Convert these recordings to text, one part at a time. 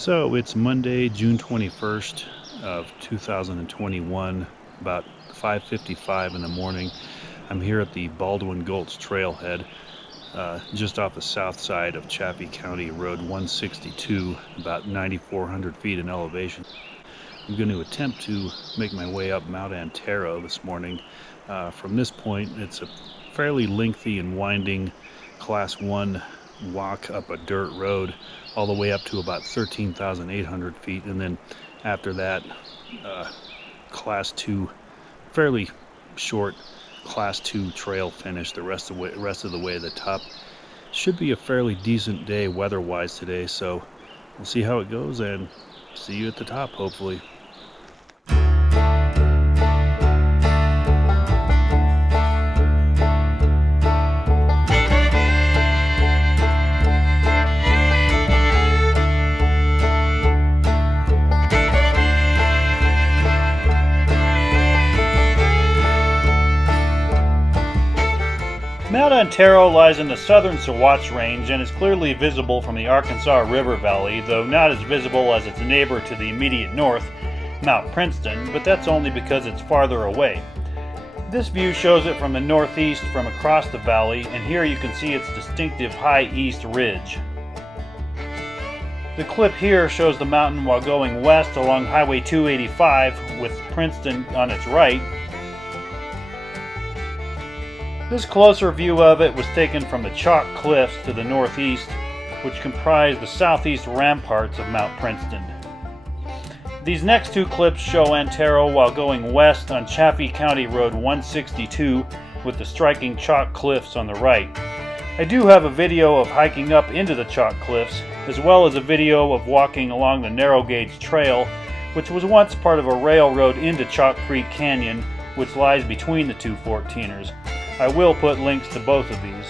So it's Monday, June 21st of 2021, about 5:55 in the morning. I'm here at the Baldwin Gulch trailhead, just off the south side of Chaffee County Road 162, about 9,400 feet in elevation. I'm going to attempt to make my way up Mount Antero this morning. From this point, it's a fairly lengthy and winding Class 1 walk up a dirt road all the way up to about 13,800 feet, and then after that, Class 2, fairly short Class 2 trail finish the rest of the way to the top. Should be a fairly decent day weather-wise today, so we'll see how it goes and see you at the top, hopefully. Mount Antero lies in the southern Swatch Range and is clearly visible from the Arkansas River Valley, though not as visible as its neighbor to the immediate north, Mount Princeton, but that's only because it's farther away. This view shows it from the northeast from across the valley, and here you can see its distinctive high east ridge. The clip here shows the mountain while going west along Highway 285 with Princeton on its right. This closer view of it was taken from the chalk cliffs to the northeast, which comprise the southeast ramparts of Mount Princeton. These next two clips show Antero while going west on Chaffee County Road 162 with the striking chalk cliffs on the right. I do have a video of hiking up into the chalk cliffs, as well as a video of walking along the narrow gauge trail, which was once part of a railroad into Chalk Creek Canyon, which lies between the two 14ers. I will put links to both of these.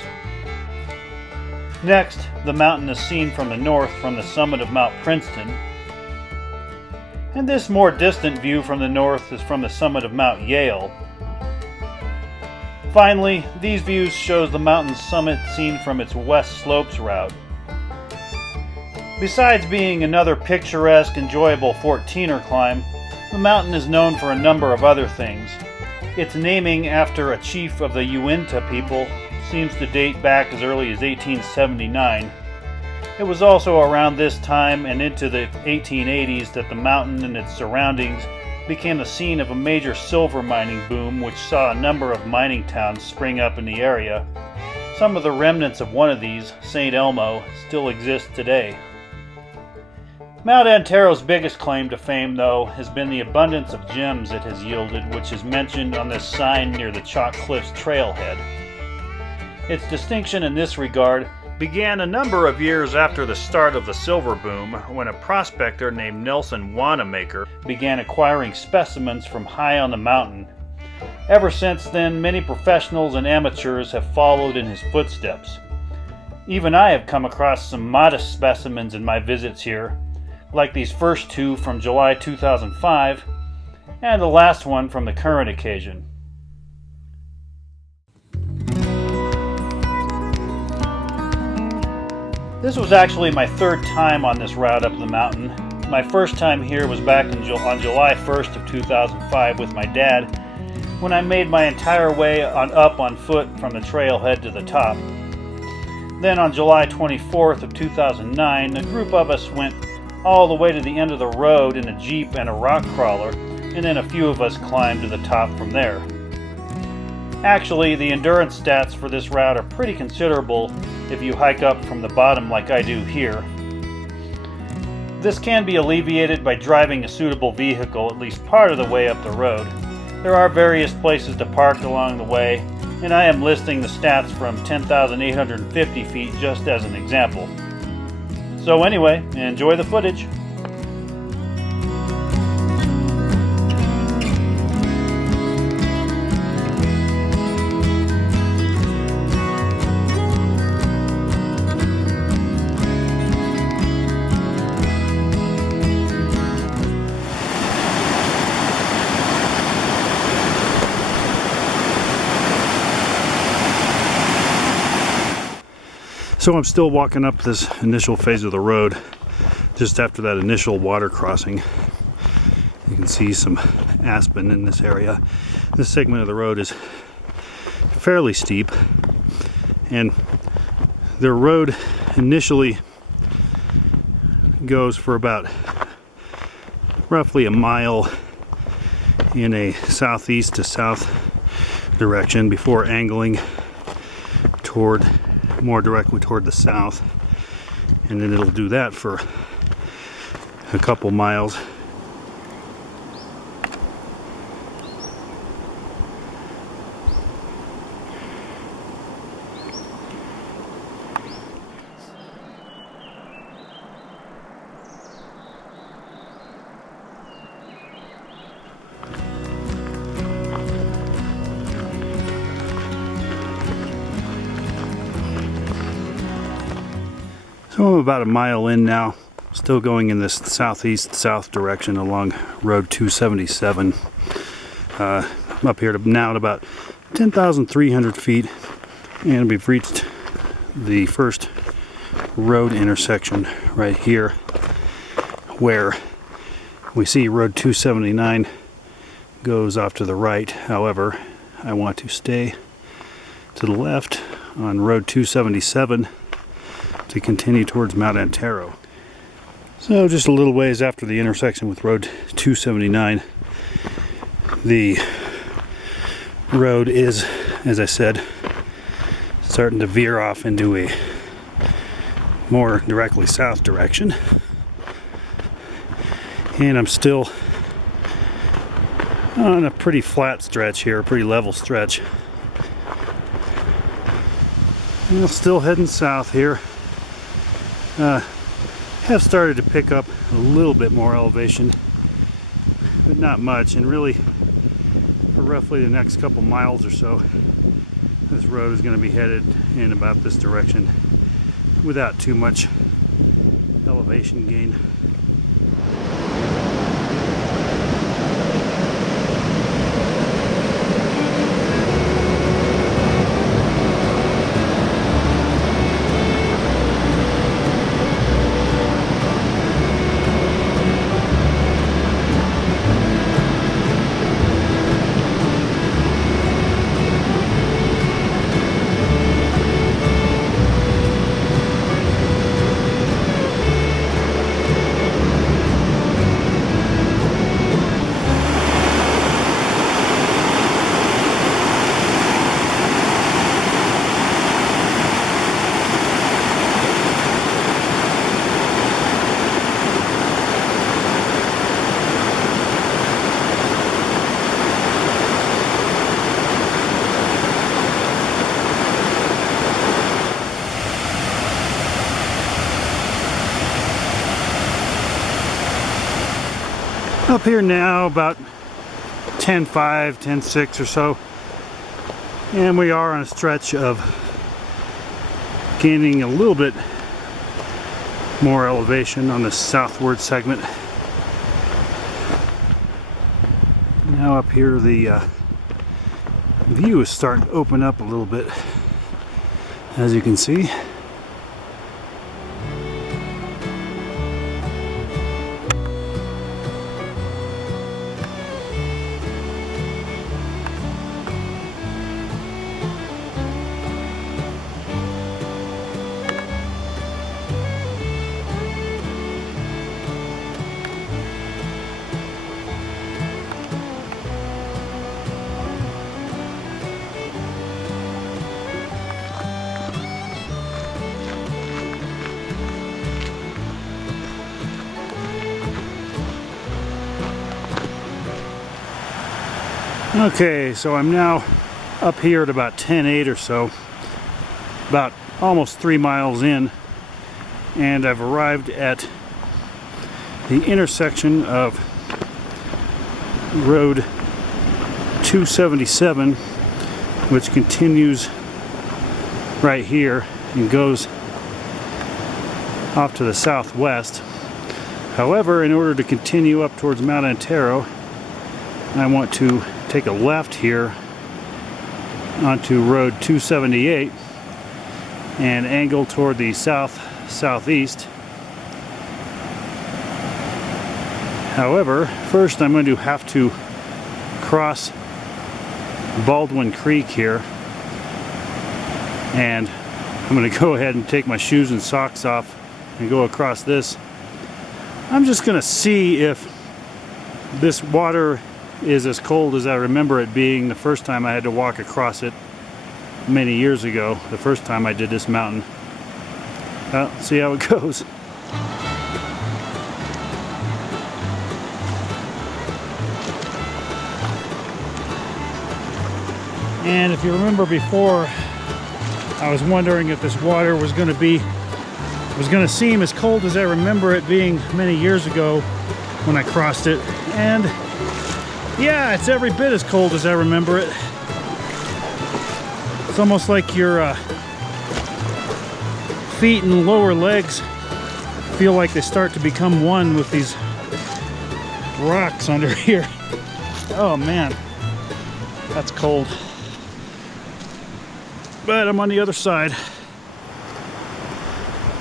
Next, the mountain is seen from the north from the summit of Mount Princeton. And this more distant view from the north is from the summit of Mount Yale. Finally, these views shows the mountain's summit seen from its west slopes route. Besides being another picturesque, enjoyable 14er climb, the mountain is known for a number of other things. Its naming after a chief of the Uinta people seems to date back as early as 1879. It was also around this time and into the 1880s that the mountain and its surroundings became the scene of a major silver mining boom, which saw a number of mining towns spring up in the area. Some of the remnants of one of these, St. Elmo, still exist today. Mount Antero's biggest claim to fame, though, has been the abundance of gems it has yielded, which is mentioned on this sign near the Chalk Cliffs trailhead. Its distinction in this regard began a number of years after the start of the silver boom, when a prospector named Nelson Wanamaker began acquiring specimens from high on the mountain. Ever since then, many professionals and amateurs have followed in his footsteps. Even I have come across some modest specimens in my visits here, like these first two from July 2005, and the last one from the current occasion. This was actually my third time on this route up the mountain. My first time here was back on July 1st of 2005 with my dad, when I made my entire way up on foot from the trailhead to the top. Then on July 24th of 2009, a group of us went all the way to the end of the road in a Jeep and a rock crawler, and then a few of us climbed to the top from there. Actually, the endurance stats for this route are pretty considerable if you hike up from the bottom like I do here. This can be alleviated by driving a suitable vehicle at least part of the way up the road. There are various places to park along the way, and I am listing the stats from 10,850 feet just as an example. So anyway, enjoy the footage. So I'm still walking up this initial phase of the road. just after that initial water crossing. You can see some aspen in this area. This segment of the road is fairly steep, and the road initially goes for about roughly a mile in a southeast to south direction before angling toward more directly toward the south, and then it'll do that for a couple miles. So I'm about a mile in now, still going in this southeast-south direction along Road 277. I'm up here now at about 10,300 feet, and we've reached the first road intersection right here, where we see Road 279 goes off to the right. However, I want to stay to the left on Road 277 to continue towards Mount Antero. So just a little ways after the intersection with Road 279, the road is, as I said, starting to veer off into a more directly south direction. And I'm still on a pretty flat stretch here, a pretty level stretch. And still heading south here. Have started to pick up a little bit more elevation, but not much, and really for roughly the next couple miles or so this road is going to be headed in about this direction without too much elevation gain. Up here now about 10.5, 10.6 or so, and we are on a stretch of gaining a little bit more elevation on the southward segment. Now up here the view is starting to open up a little bit, as you can see. Okay, so I'm now up here at about 10.8 or so, about almost 3 miles in, and I've arrived at the intersection of Road 277, which continues right here and goes off to the southwest. However, in order to continue up towards Mount Antero, I want to take a left here onto Road 278 and angle toward the southeast However, first I'm going to have to cross Baldwin Creek here, and I'm going to go ahead and take my shoes and socks off and go across this. I'm just going to see if this water is as cold as I remember it being the first time I had to walk across it many years ago, the first time I did this mountain. See how it goes. And if you remember before, I was wondering if this water was going to seem as cold as I remember it being many years ago when I crossed it. And yeah, it's every bit as cold as I remember it. It's almost like your feet and lower legs feel like they start to become one with these rocks under here. Oh man, that's cold. But I'm on the other side.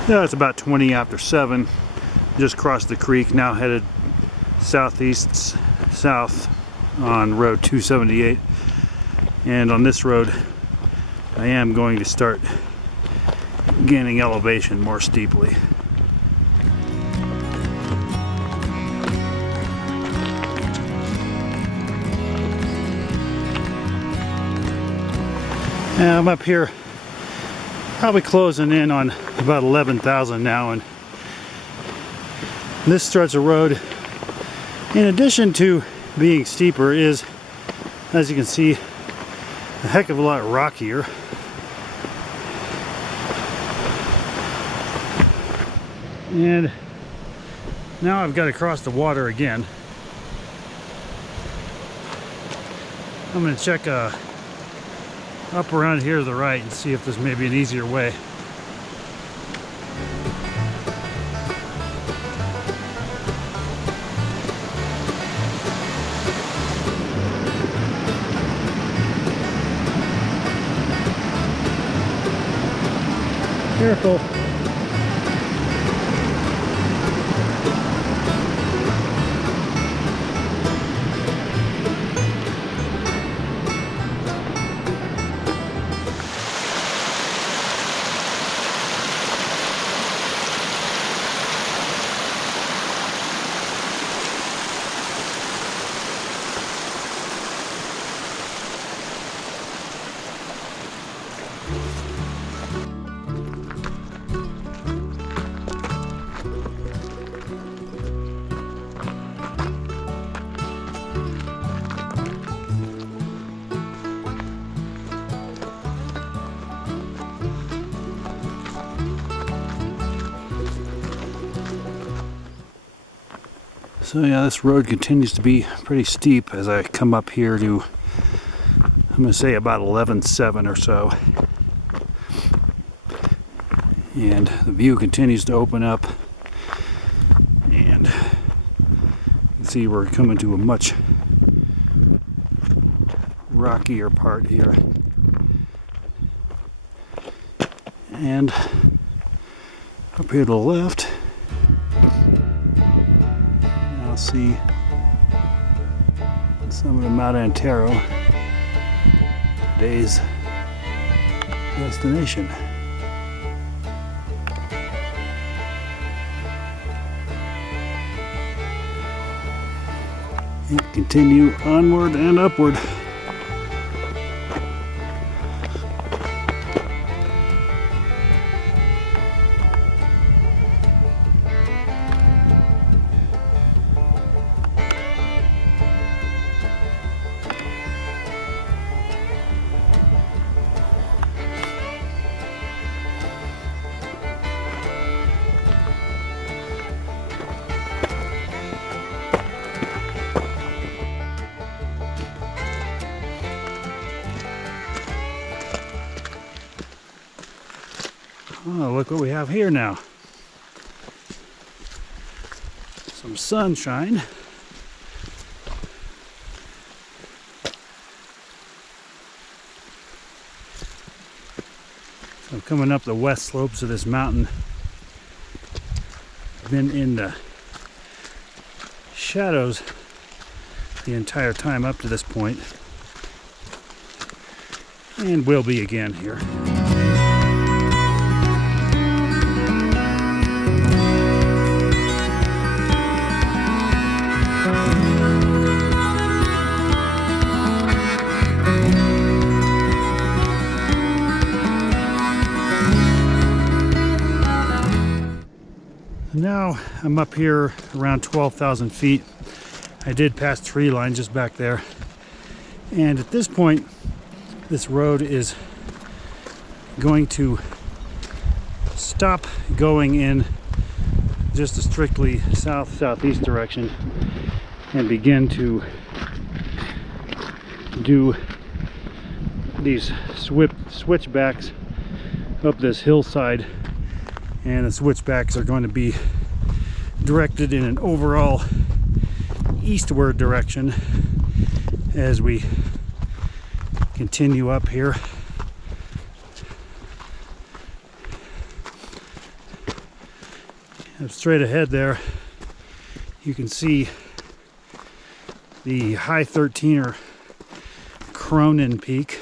Yeah, it's about 20 after 7. Just crossed the creek, now headed southeast south on road 278. And on this road, I am going to start gaining elevation more steeply. Now I'm up here, probably closing in on about 11,000 now, and this stretch of road, in addition to being steeper, is, as you can see, a heck of a lot rockier. And now I've got to cross the water again. I'm going to check up around here to the right and see if there's maybe an easier way. Careful. So yeah, this road continues to be pretty steep as I come up here to, I'm going to say about 11.7 or so. And the view continues to open up, and you can see we're coming to a much rockier part here. And up here to the left, I'll see some of the Mount Antero, today's destination. And continue onward and upward. Oh, look what we have here now. Some sunshine. So I'm coming up the west slopes of this mountain. Been in the shadows the entire time up to this point, and will be again here. Now I'm up here around 12,000 feet. I did pass tree line just back there, and at this point this road is going to stop going in just a strictly south-southeast direction and begin to do these switchbacks up this hillside, and the switchbacks are going to be directed in an overall eastward direction as we continue up here. Up straight ahead there, you can see the high 13er Cronin Peak.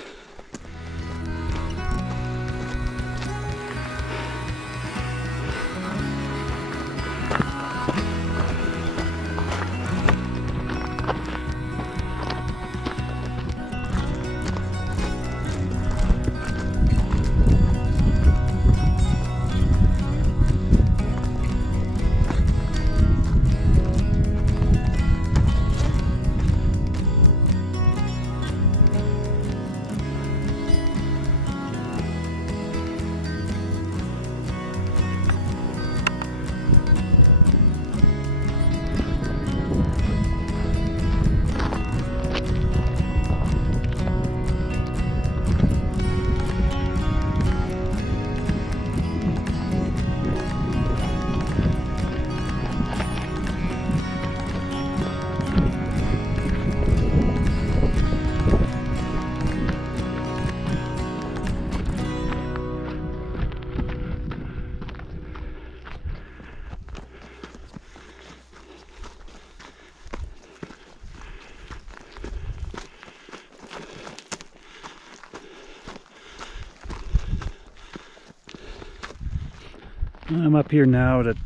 I'm up here now at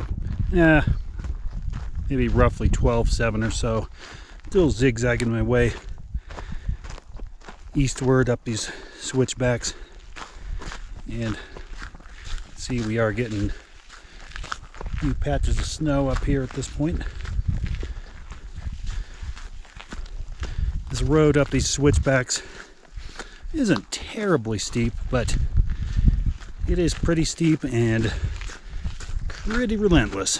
maybe roughly 12.7 or so. Still zigzagging my way eastward up these switchbacks, and see, we are getting a few patches of snow up here at this point. This road up these switchbacks isn't terribly steep, but it is pretty steep and pretty relentless.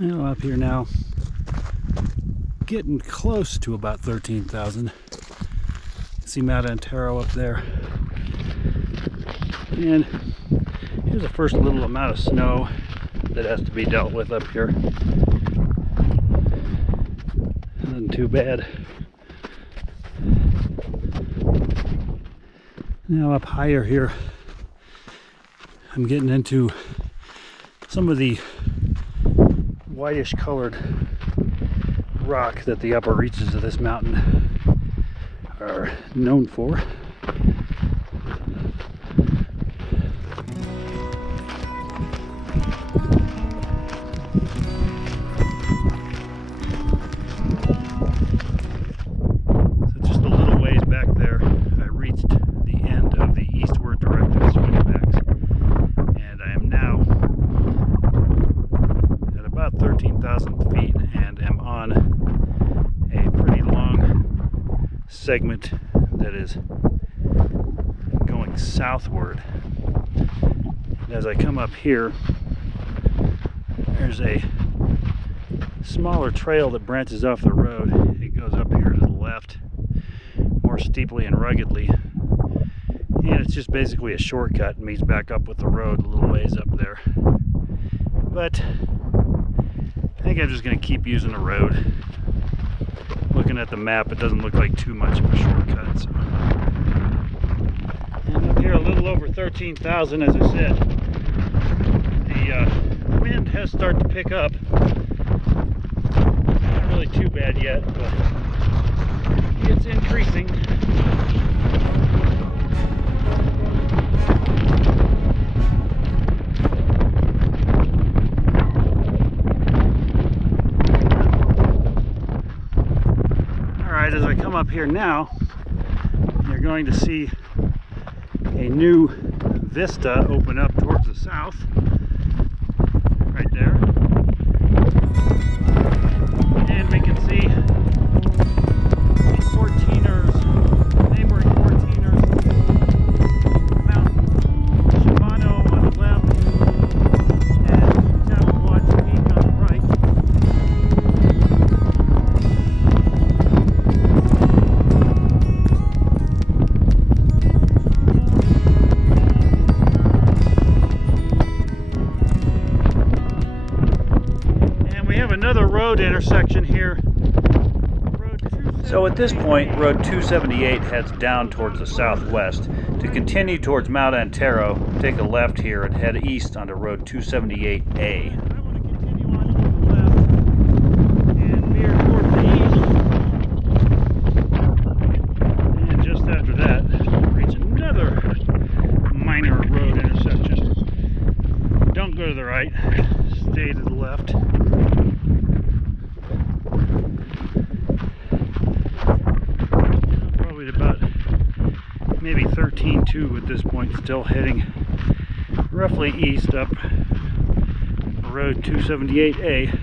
Well, up here now, getting close to about 13,000. See Mount Antero up there. And here's the first little amount of snow that has to be dealt with up here. Nothing too bad. Now up higher here, I'm getting into Some of the whitish colored rock that the upper reaches of this mountain are known for. So just a little ways back there, I reached the end of the eastward directed switchbacks, and I am now at about 13,000 feet and am on a pretty long segment that is going southward. And as I come up here, there's a smaller trail that branches off the road. It goes up here to the left more steeply and ruggedly, and it's just basically a shortcut and meets back up with the road a little ways up there. But I think I'm just going to keep using the road. Looking at the map, it doesn't look like too much of a shortcut. So. And up here, a little over 13,000, as I said, the wind has started to pick up. Not really too bad yet, but it's increasing. As I come up here now, you're going to see a new vista open up towards the south, right there. And we can see the 14ers, neighboring 14ers, Mount Shimano on the left, and Terrier Waltz Peak on the right. Another road intersection here. So at this point, Road 278 heads down towards the southwest. To continue towards Mount Antero, take a left here and head east onto Road 278A. I want to continue on to the left and veer towards the east. And just after that, reach another minor road intersection. Don't go to the right, stay to the left. Probably about maybe 13.2 at this point, still heading roughly east up Road 278A.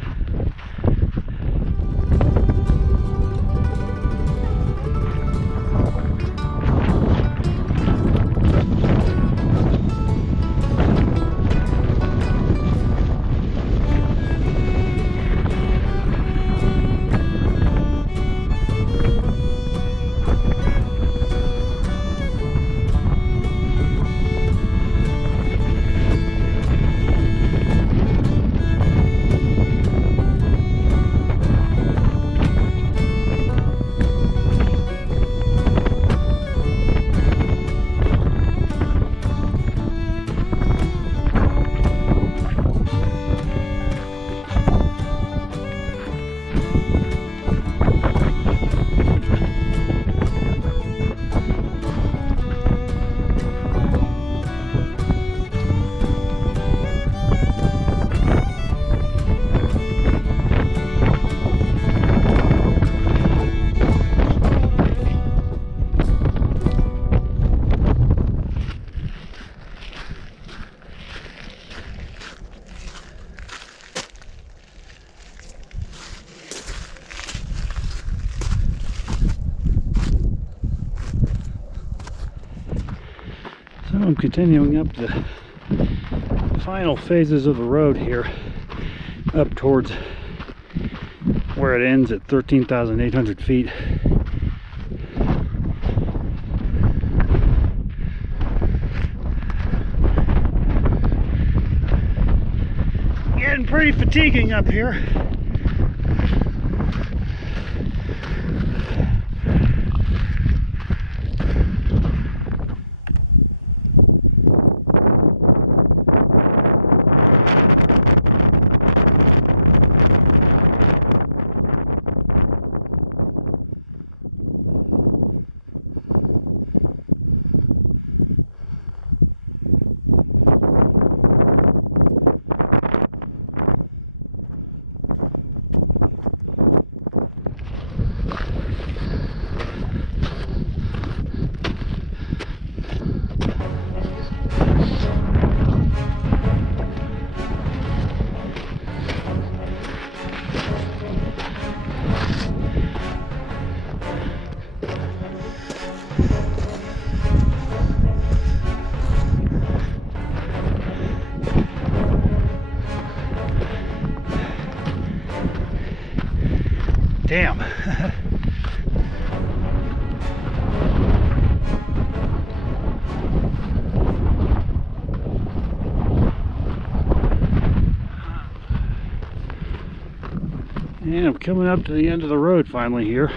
So I'm continuing up the final phases of the road here, up towards where it ends at 13,800 feet. Getting pretty fatiguing up here. Damn. And I'm coming up to the end of the road finally here.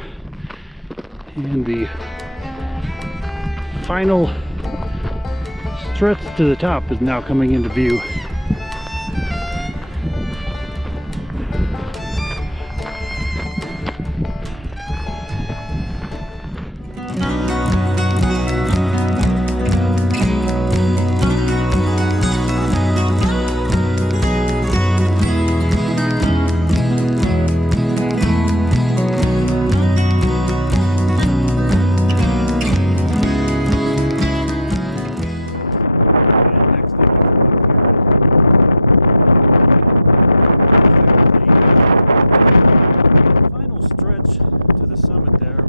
And the final stretch to the top is now coming into view.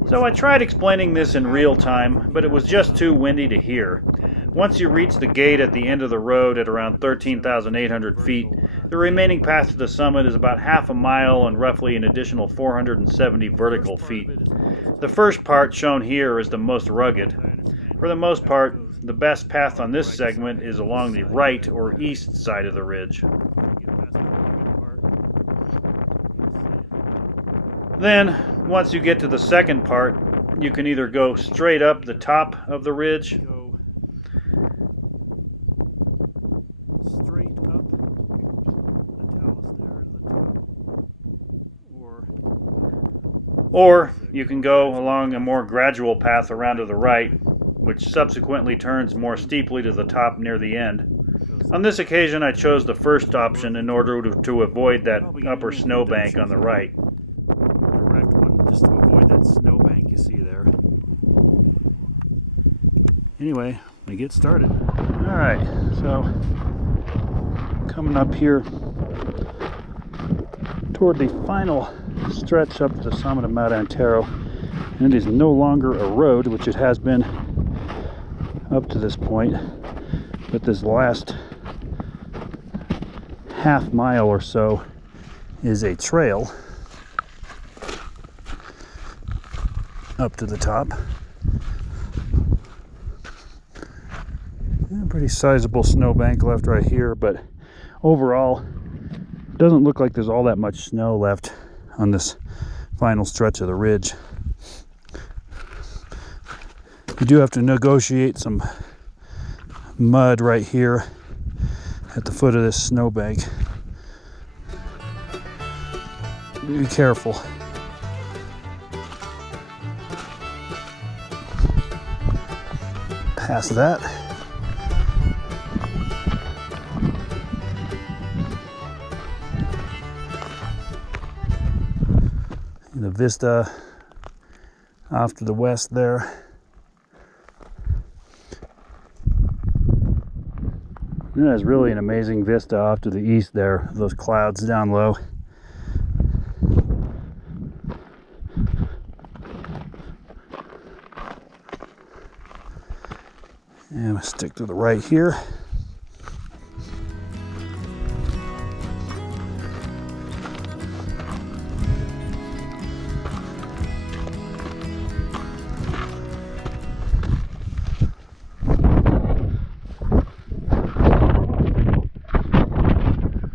So I tried explaining this in real time, but it was just too windy to hear. Once you reach the gate at the end of the road at around 13,800 feet, the remaining path to the summit is about half a mile and roughly an additional 470 vertical feet. The first part shown here is the most rugged. For the most part, the best path on this segment is along the right or east side of the ridge. Then, once you get to the second part, you can either go straight up the top of the ridge, or you can go along a more gradual path around to the right, which subsequently turns more steeply to the top near the end. On this occasion, I chose the first option in order to avoid that upper snowbank on the right. Just to avoid that snowbank you see there. Anyway, we get started. Alright, so coming up here toward the final stretch up to the summit of Mount Antero, and it is no longer a road, which it has been up to this point, but this last half mile or so is a trail up to the top. A pretty sizable snowbank left right here, but overall it doesn't look like there's all that much snow left on this final stretch of the ridge. You do have to negotiate some mud right here at the foot of this snowbank. Be careful. Past that. The vista off to the west there. And there's really an amazing vista off to the east there, those clouds down low. And I'm going to stick to the right here.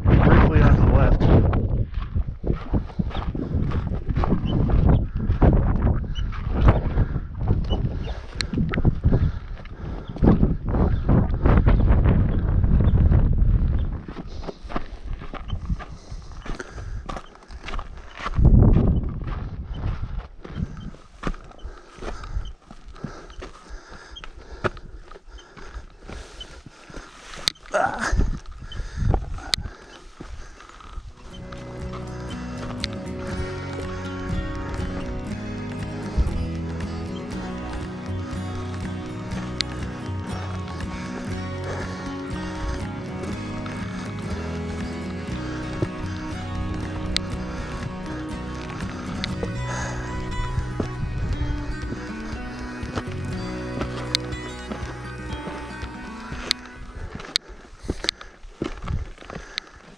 Briefly on the left.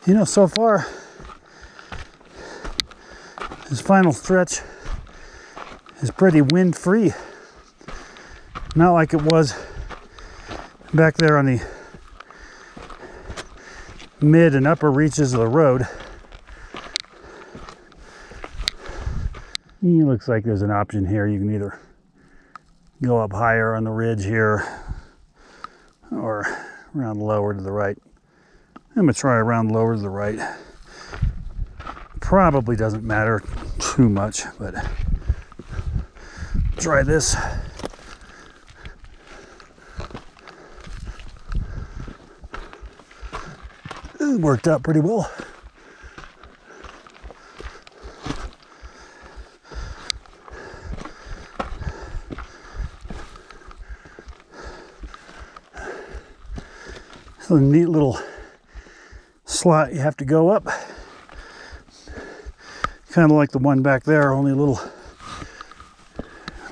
You know, so far This final stretch is pretty wind-free. Not like it was back there on the mid and upper reaches of the road. It looks like there's an option here. You can either go up higher on the ridge here or around lower to the right. I'm gonna try around lower to the right. Probably doesn't matter too much, but try this. It worked out pretty well. So a neat little slot you have to go up. Kind of like the one back there, only a little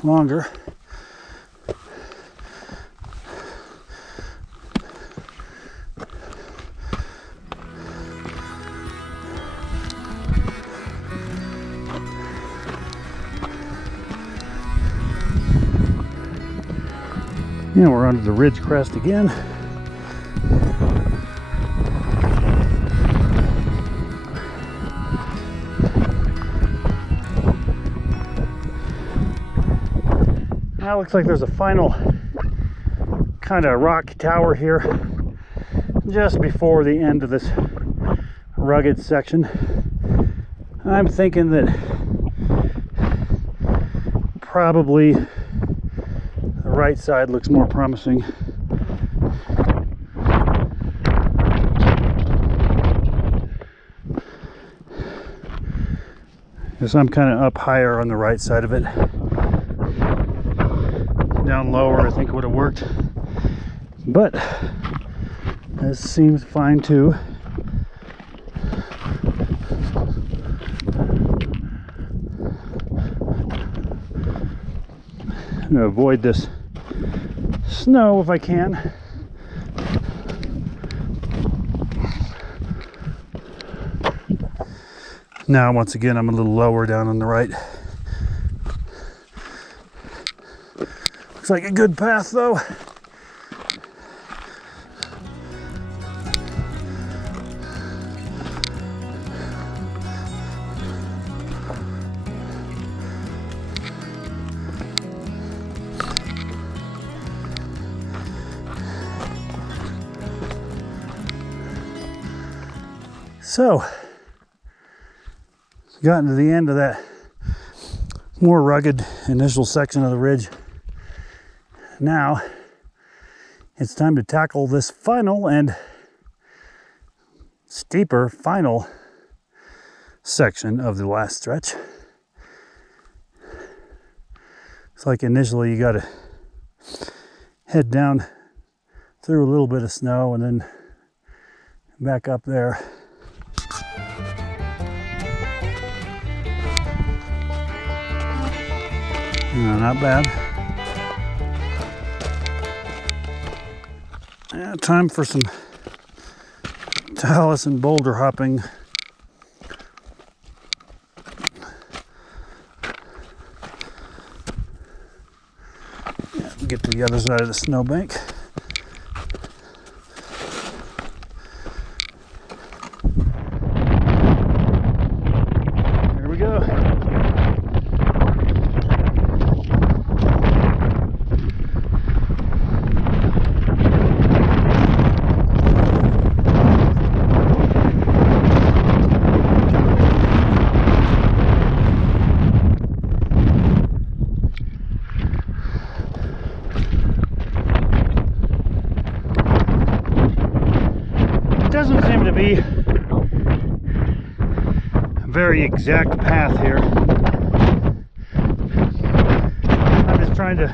longer. Yeah, we're under the ridge crest again. Now it looks like there's a final kind of rock tower here just before the end of this rugged section. I'm thinking that probably the right side looks more promising. Because I'm kind of up higher on the right side of it. Down lower I think it would have worked, but this seems fine too. I'm going to avoid this snow if I can. Now once again I'm a little lower down on the right. Looks like a good path though. So, gotten to the end of that more rugged initial section of the ridge. Now it's time to tackle this final and steeper final section of the last stretch. It's like initially you got to head down through a little bit of snow and then back up there. No, not bad. Yeah, time for some talus and boulder hopping. Yeah, get to the other side of the snowbank. Here we go. Doesn't seem to be a very exact path here. I'm just trying to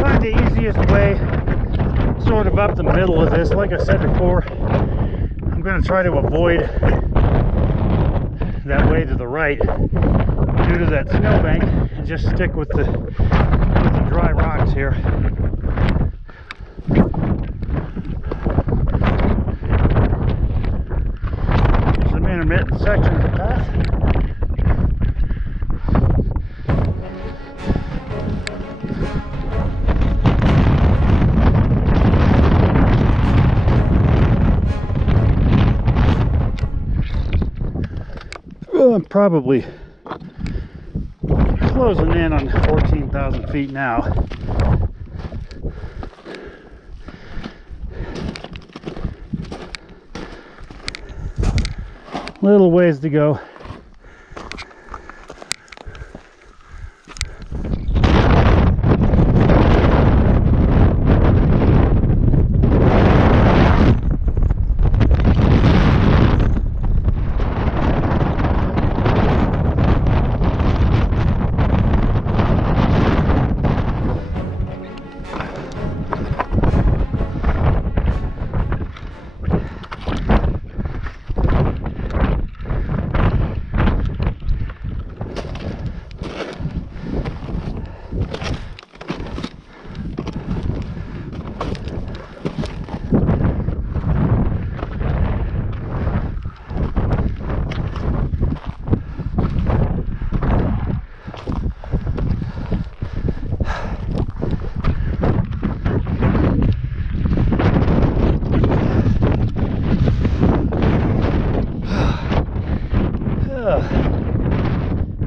find the easiest way sort of up the middle of this. Like I said before, I'm going to try to avoid that way to the right due to that snowbank and just stick with the dry rocks here. Intermittent section I'm probably closing in on 14,000 feet now. Little ways to go.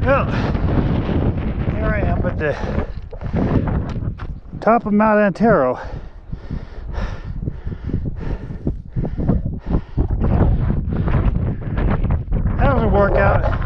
Well, here I am at the top of Mount Antero. That was a workout.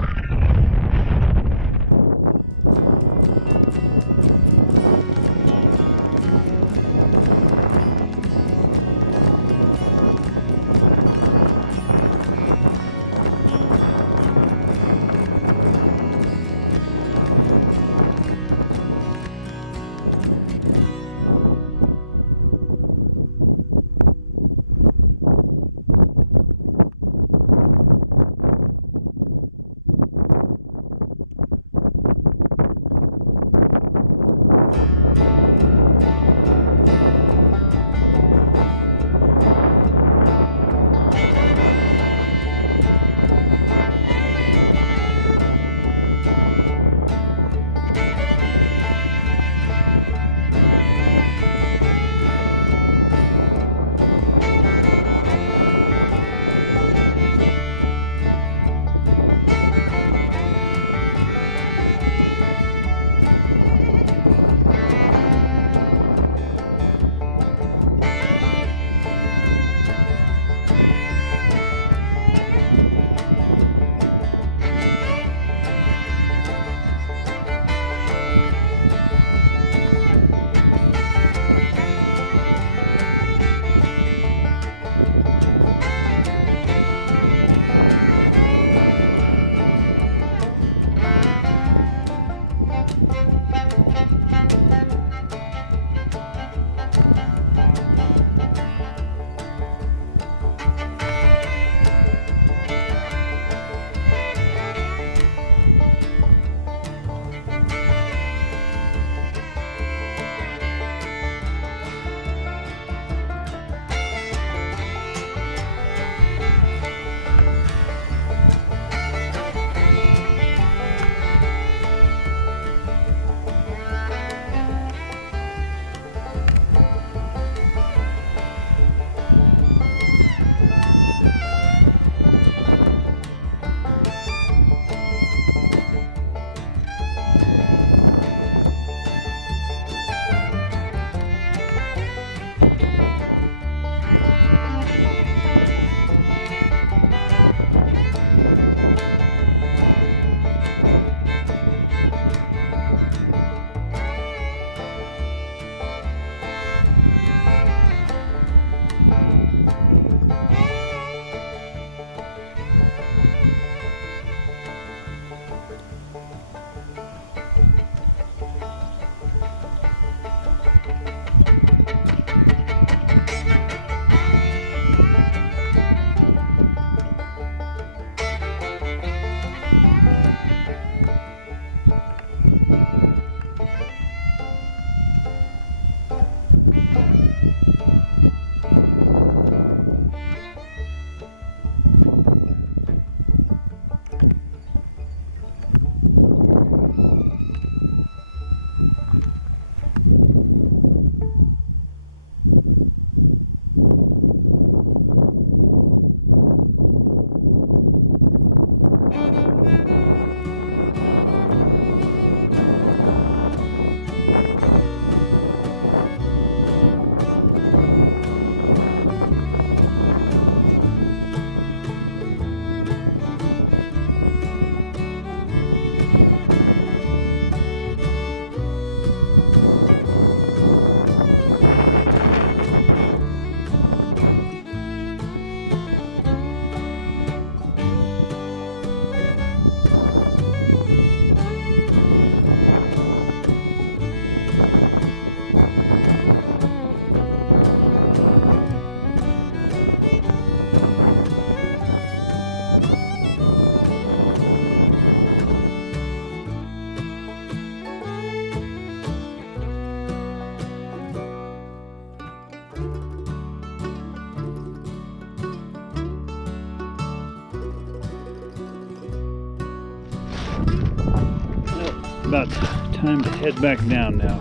About time to head back down now.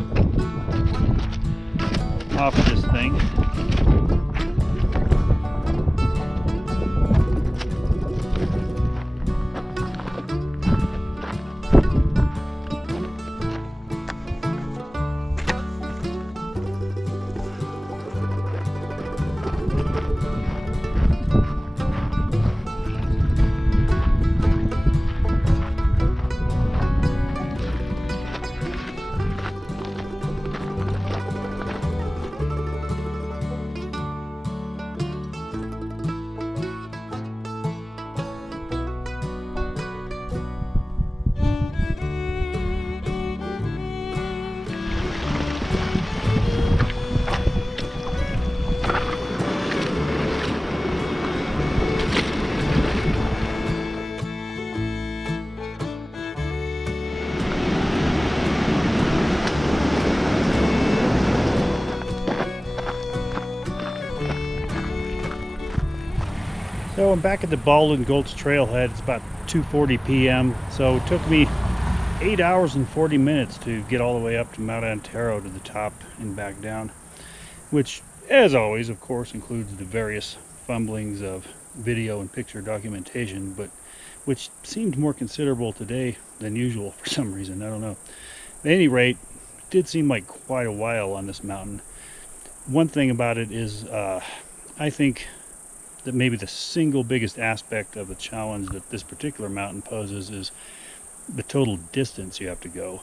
Off this thing. So I'm back at the Baldwin Gulch trailhead. It's about 2:40 p.m. So it took me 8 hours and 40 minutes to get all the way up to Mount Antero to the top and back down, which, as always, of course, includes the various fumblings of video and picture documentation, but which seemed more considerable today than usual for some reason. I don't know. At any rate, it did seem like quite a while on this mountain. One thing about it is I think that maybe the single biggest aspect of the challenge that this particular mountain poses is the total distance you have to go,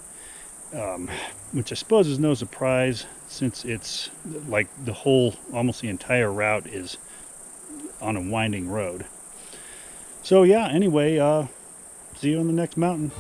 which I suppose is no surprise since it's like the whole, almost the entire route is on a winding road. So yeah, anyway, see you on the next mountain.